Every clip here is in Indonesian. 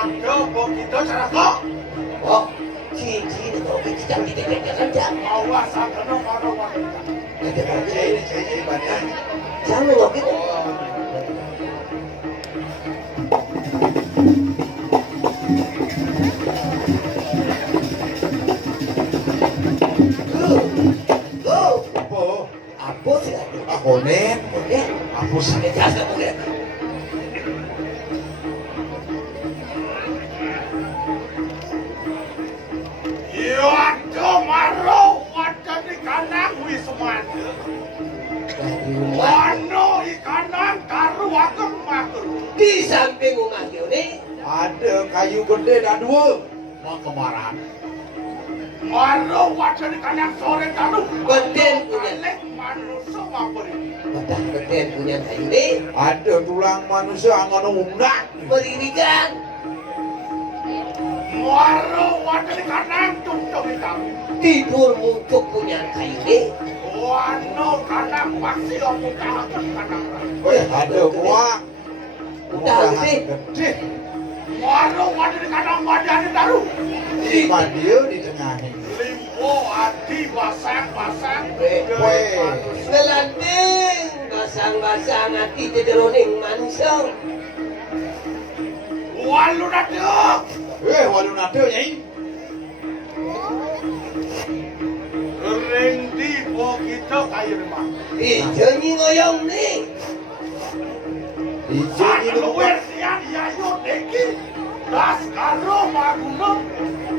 Aduh, begitu cara kok. Oh, cincin itu kita tidak saja. Awas akan karo wanita. Ada aja Ini jadi banyak. jangan ngopi. Apa sih? Konek, Ya, aku sakit. jasa mungkin. Yo aduh maro, wadah di kanan wis mati. Wano ikanan karu ageng matur. Di samping rumah ini Ada kayu gede dan dua. Mau kemarahan. Maro wadah di kanan sore karu. Beden punya. Lek manusia apa ini? Badak beden punya kayu ini Ada tulang manusia ngono undak. beririkan. Maro wadah di kanan tutup kamu. Tidur muncul punya kayu ini. Wano kanan pasti aku kahakan kanan. Weh, Ada kuah. Udah gede. Gede. Maro wadah di kanan wadah di daru. Lima dia di tengahnya. Limbo adi basang-basang. Selanding basang-basang hati jederoning manusia. Walu nado. Walu nado nyai. Rendi begitu kayu rumah. Ijo ni ngoyong ni. Ijo ni luar siang yayu deki. Das karo maguno.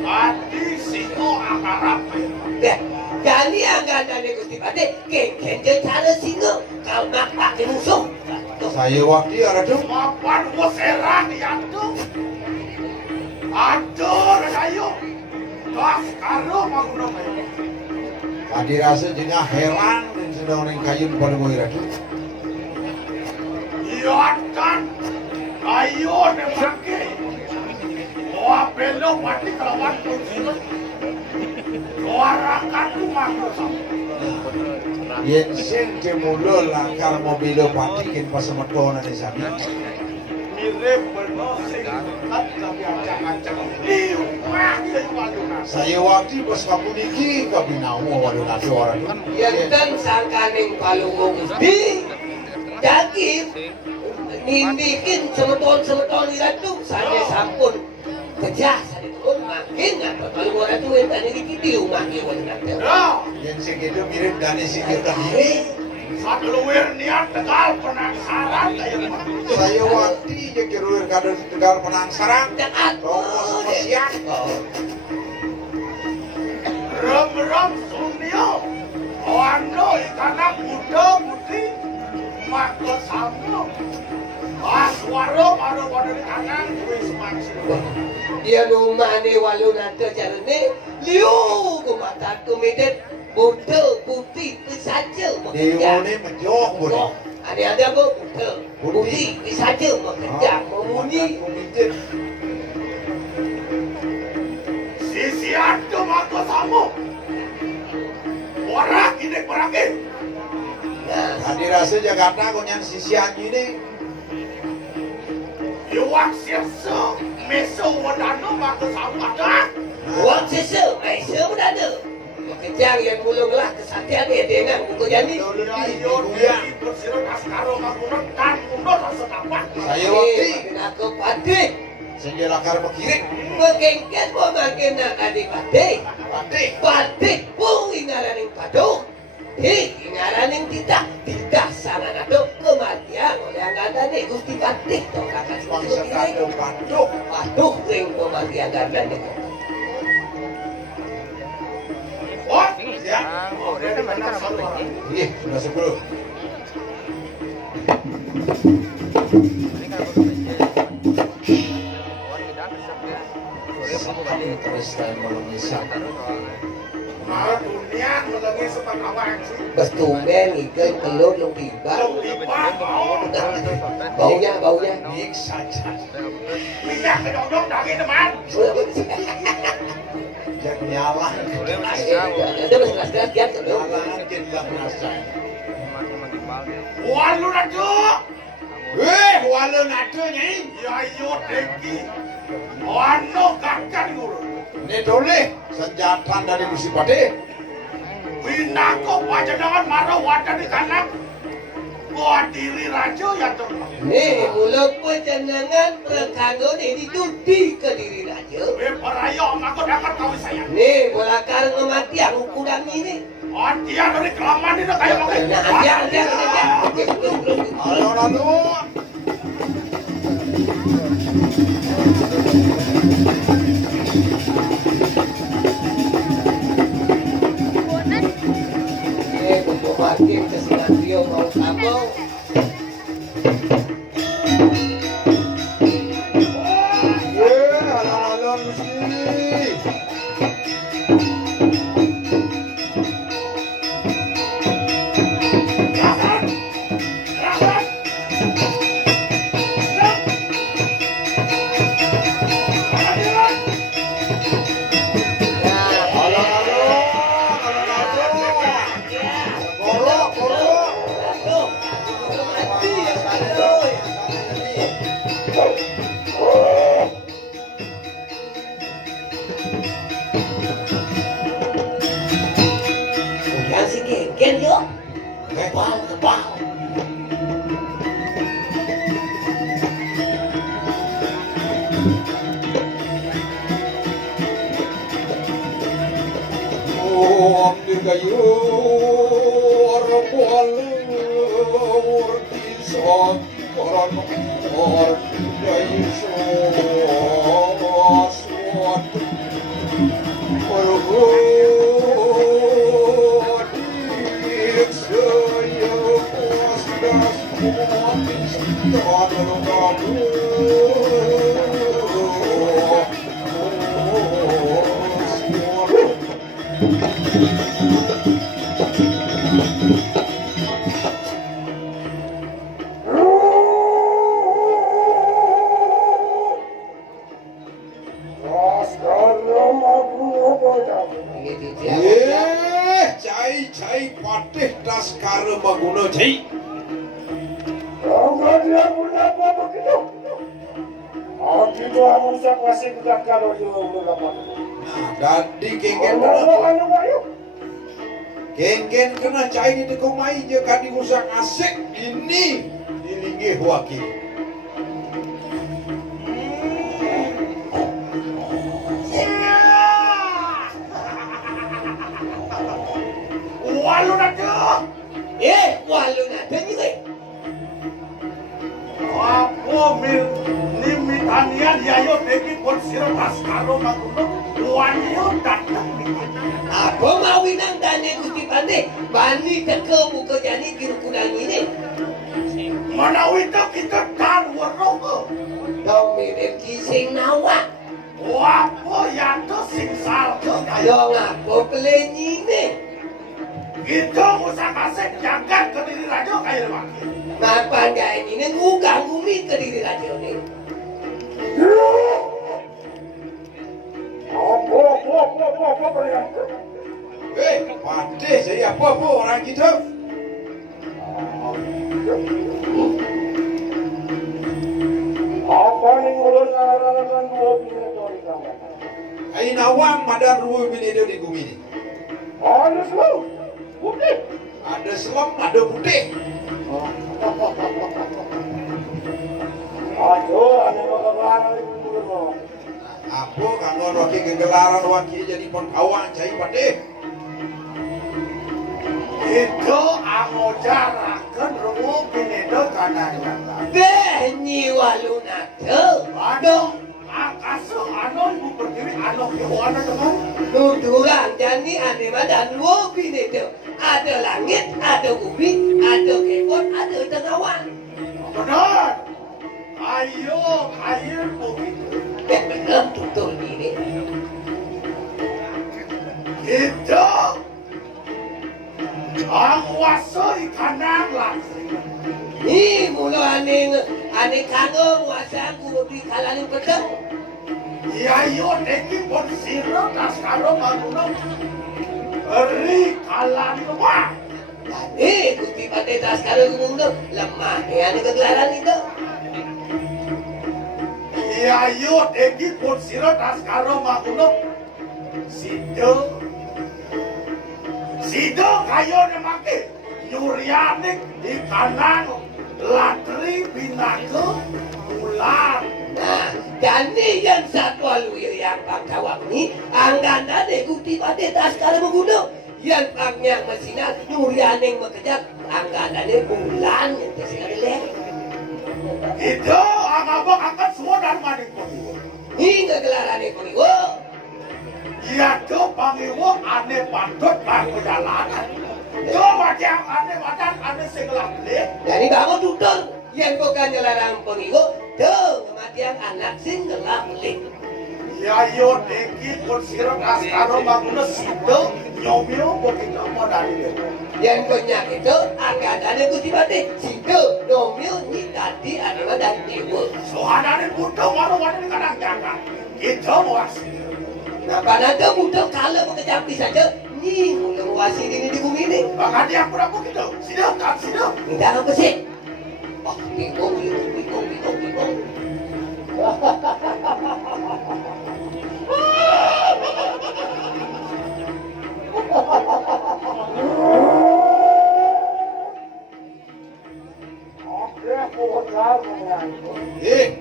Adi siko akarap. Deh, jadi angkatan Gusti Pate, kenjen cara singo, kau nak pakai musuh. Saya waktu ada tuh. Mapan gua serang ya tuh. Aduh, ayo. Das karo maguno kayu. Tadi rasa jengah heran dan sedang orang kayu pada gue ratu. Iya kan, ayo nemake. Wah belok mati kelawan kunci. Suarakan rumah kosong. Yensen kemulol langkar mobil patikin pas semeton di sana. Mirip bernosing, tapi acak-acak. Saya waktu pas kapuniki kabinau waduh nasi orang. Yanten sangkaning palungo Gusti, daging nindikin semeton iratu, saya sampun kejah saya turun makin apa palungo ratu yang tadi dikitiu makin waduh nanti. Yang segitu mirip dari sikit tadi. Satu luar niat tegal penangsaran saya waktu je kiruir kadar tegal penangsaran. Oh siap. Ram sunio. Wano ikana muda putih. Maka sama. Aswaro baru di kanan wis maksud. Dia rumah ni walu nanti carane liu kumata kumidet. Buddha putih saja bekerja. Dia menjauh boleh. Ada kok buddha putih saja bekerja memunyi. Sisi ada maka sama. Orang ini perangin. Tadi rasa Jakarta kau yang sisi anji ni. Iwak sirso, meso wadano maka sama ada. Iwak sirso, meso wadano. Kejar yang mulunglah kesatian ya dengan buku jadi. Saya waktu nak ke Pati. Senjata kar berkirim. Mengengket pun makin nak adik Pati. Pati pun ingaran yang padu. Ingaran yang tidak sangat ada kematian oleh angkatan ini Gusti Pati. Padu ring kematian angkatan ini. Oh, ya. Iya, sudah 10. Terus saya melungisan. Dunia melungi sepak awak sih. Bestumben ikan telur yang tiba. Baunya. Mik saja. Minyak kedong-dong daging teman. Jak nyala. Ada beras-beras dia kedong. Alangan kita penasaran. Walu raju. Wala nado nyai. Ya yo deki. Ano kakak guru. Ini dole senjata dari Gusti Pade. Winako panjenengan marah wadah di kanan. Buat diri raja ya tuh. Nih, mulut panjenengan rekano ini dituti ke diri raja. Beparayo aku dapat tahu saya. Nih, bolakar ngemati aku kurang ini. Oh, dia dari kelamaan itu kayak pakai. Dia. Ayo lalu. Untuk makin kesingan Rio mau kamu. Alon Gusti. Kebal. Oh, kayu orang urtisan orang kayu suat Cai patih das kara maguna cai. Enggak dia punya apa begitu? Aku itu amusak masih kita kalau dia mulai apa? Dadi kengen kengen kena cai di dekomai je kadi usak asik ini dilinggih wakil. Walu nado. Walu nado juga. Apa nimitanian yayo deki konsiro tas karo maguno. Wanyo datang bikin. Apa mawinang dane Gusti Pande bani teke buka jani kirukudang ini. Menawi kita tan waroko. Dong mirip kising nawa. Wapo yato sing salto. Dong apa pelenyi ini. Gitu usah kasih jagat ke diri raja kayak wakil. Mapan gaya ini ngugang umi ke diri raja ini. Apa beryantu? Patih saya apa orang kita? Apa nih ngurus nararan dua bini dari kamu? Ain awang madan ruwe bini di bumi ini. Ada selam, putih. Ada selam, ada putih. Aduh, ada bakalan di bumi. Apa kangen wakil kegelaran wakil jadi pon awang cai patih. Itu amo jarakan rumu bini do kanan kata. Benyi walu nado. Aduh, akaso anon bu berdiri anon kewana dengan. Nuduran jani ane madan wobi itu. Ada langit, ada bumi, ada kebun, ada tengawan. Benar. Ayo, air begitu. Benar tutul ini. Itu. Aku wasoi kandang langsing. Ini mulu ane kanggo wasa guru di kalangan pedang. Ya yo deki pon siro tas karo maguno. Eri kalan wah. Gusti Pati Taskara Gumundo lemah ya kegelaran itu. Iya yuk Egi pun siro Taskara Makuno Sido kayo nemake nyurianik di kanan latri binaku ular. Nah, jadi yang satu alwir yang pangkawak ini angganda deh Gusti Pati Taskara Gumundo. Yang pangnya mesinat nyurianing mekejak angganda deh bulan yang tersinggal leh. Itu agak angkat semua dari maning pengiwo. Hingga gelaran pengiwo. Iya tuh pangiwo aneh pandut bar perjalanan. Coba yang aneh wadan aneh segelap leh. Jadi bangun tutur yang bukan gelaran pengiwo. Tuh kematian anak sing gelap leh. Ya yo Deki pun siro Taskara Makuno sido nyomyo begitu mau dari dia. Yang banyak itu angkatan Gusti Pati sido nyomyo ni tadi adalah dan tiwul. Soalnya butuh waru-waru di kadang jangan. Itu was. Nah pada itu butuh kalau mengecapi saja ni mulai mewasi ini di bumi ini. Bahkan dia pura begitu. Sido kan sido. Tidak apa sih? Oh bingung.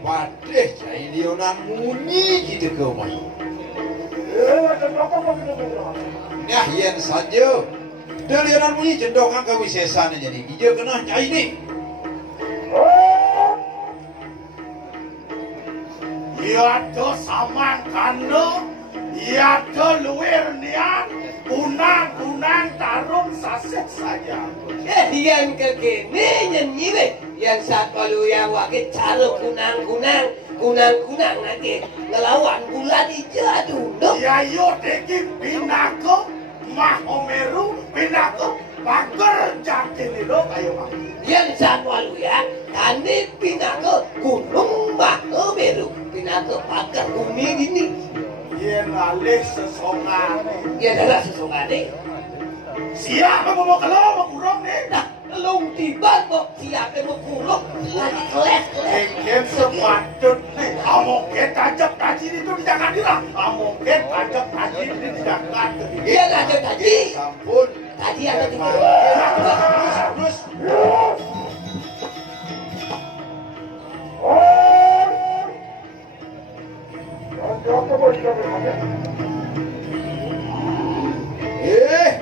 Padeh cai lionan munyi gitu ke rumah. Nah, yen saja. Lionan munyi cendokan ke wisesana jadi hijau kena cai ni. Iya tuh samang kano. Iya tuh luar nian. Kunang tarung saset saja. Yang kekini nyanyi yang satu lu yang wakil caro kunang nanti ngelawan bulan hijau aduh. Ya yo Deki pinako Mahomeru pinako pagar jatin itu kayo mah. Yang satu lu ya tadi pinako gunung Mahomeru pinako pagar bumi gini. Yen alih sesongan. Ya adalah sesungguhnya. Siapa mau kalau mau kurang nih? Nah, belum tiba kok siapa mau kurung lagi keles. Engken sepatut nih. Amoken tajam tajir itu di Jakarta. Amoken tajam tajir itu di Jakarta. Dia nggak ada tadi. Sampun. Tadi ada di Terus.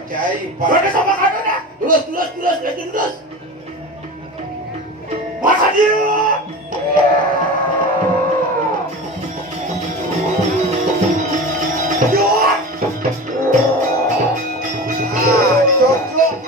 Cai Mana sama kanan dah? Terus. Masa dia? Jual. Cocok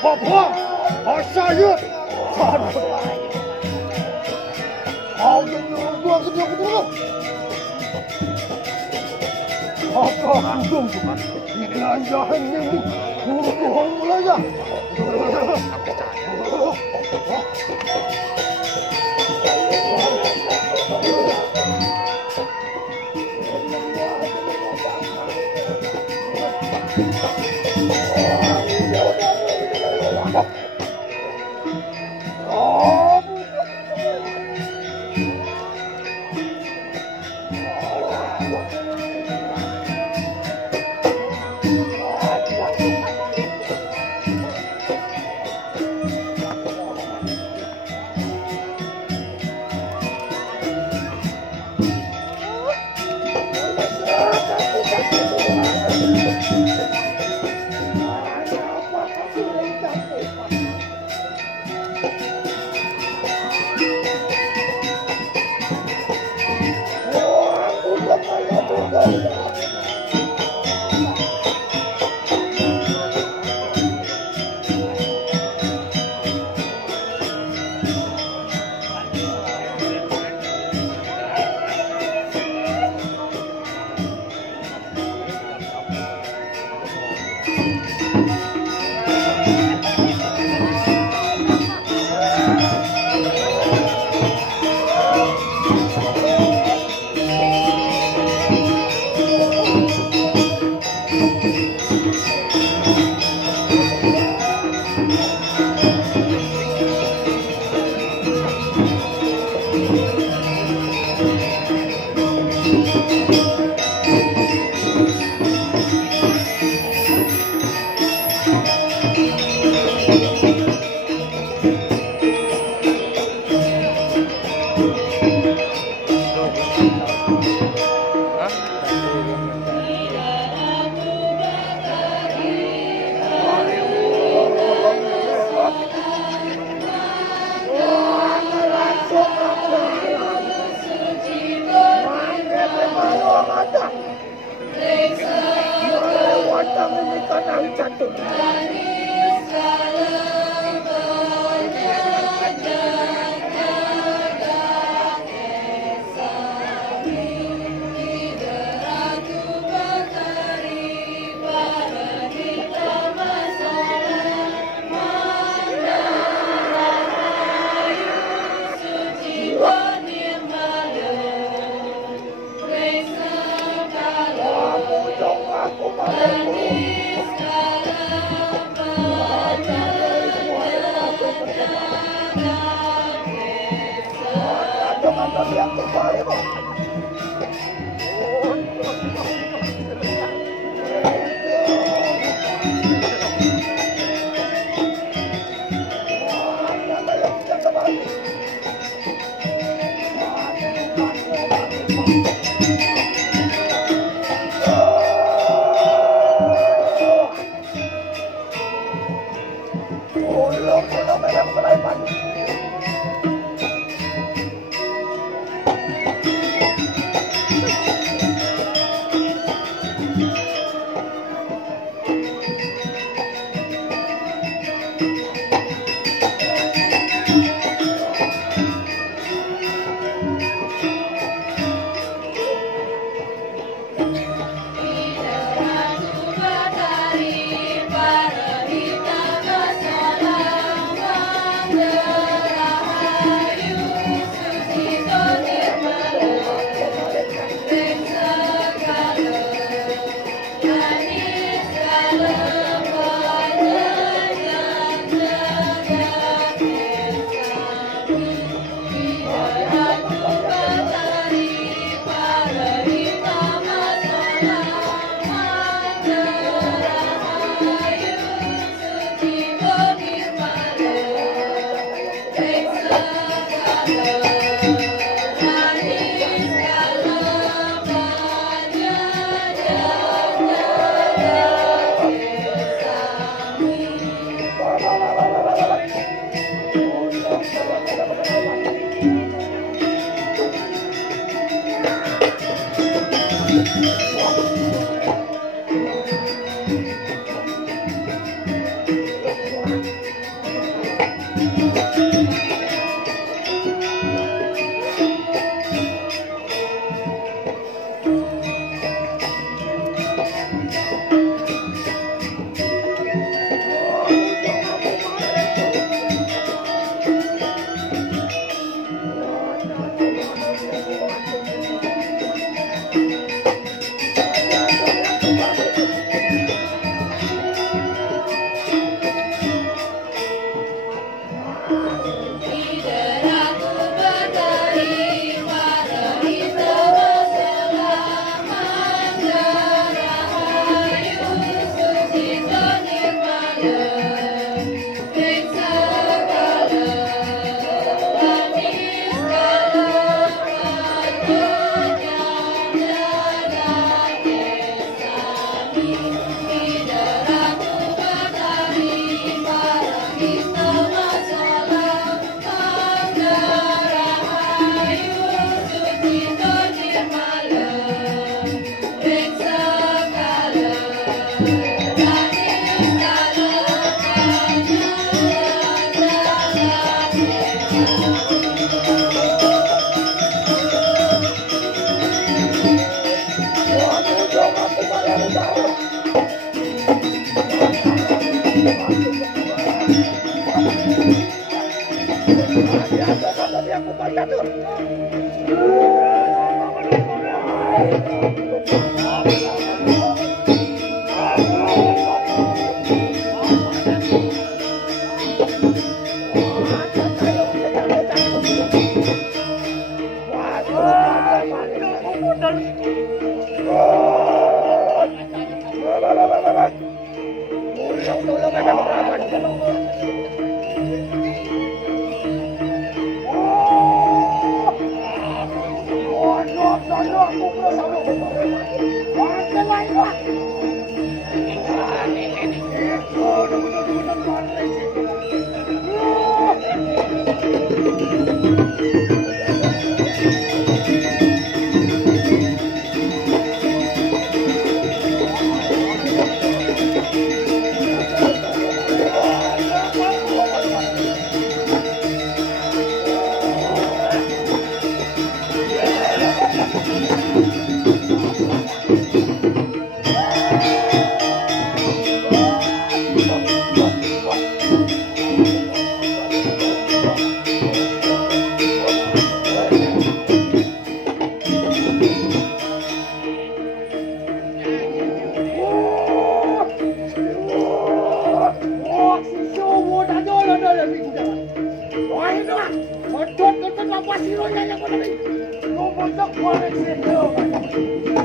老婆，好下雨，抓住了，好的，多是不多，好高兴，你看这还能不红了呀？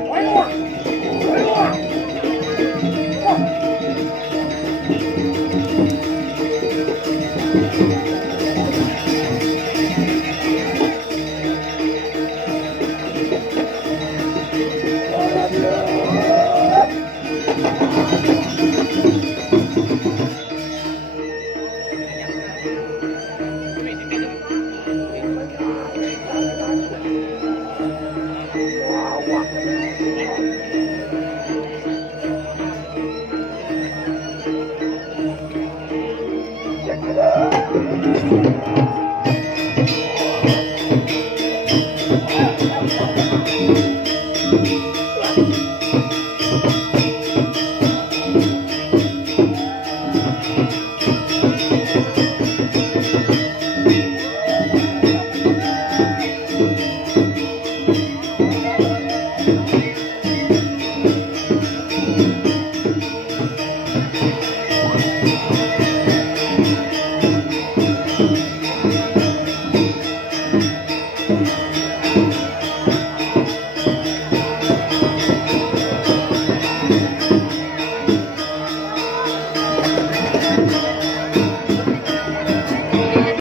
Why not?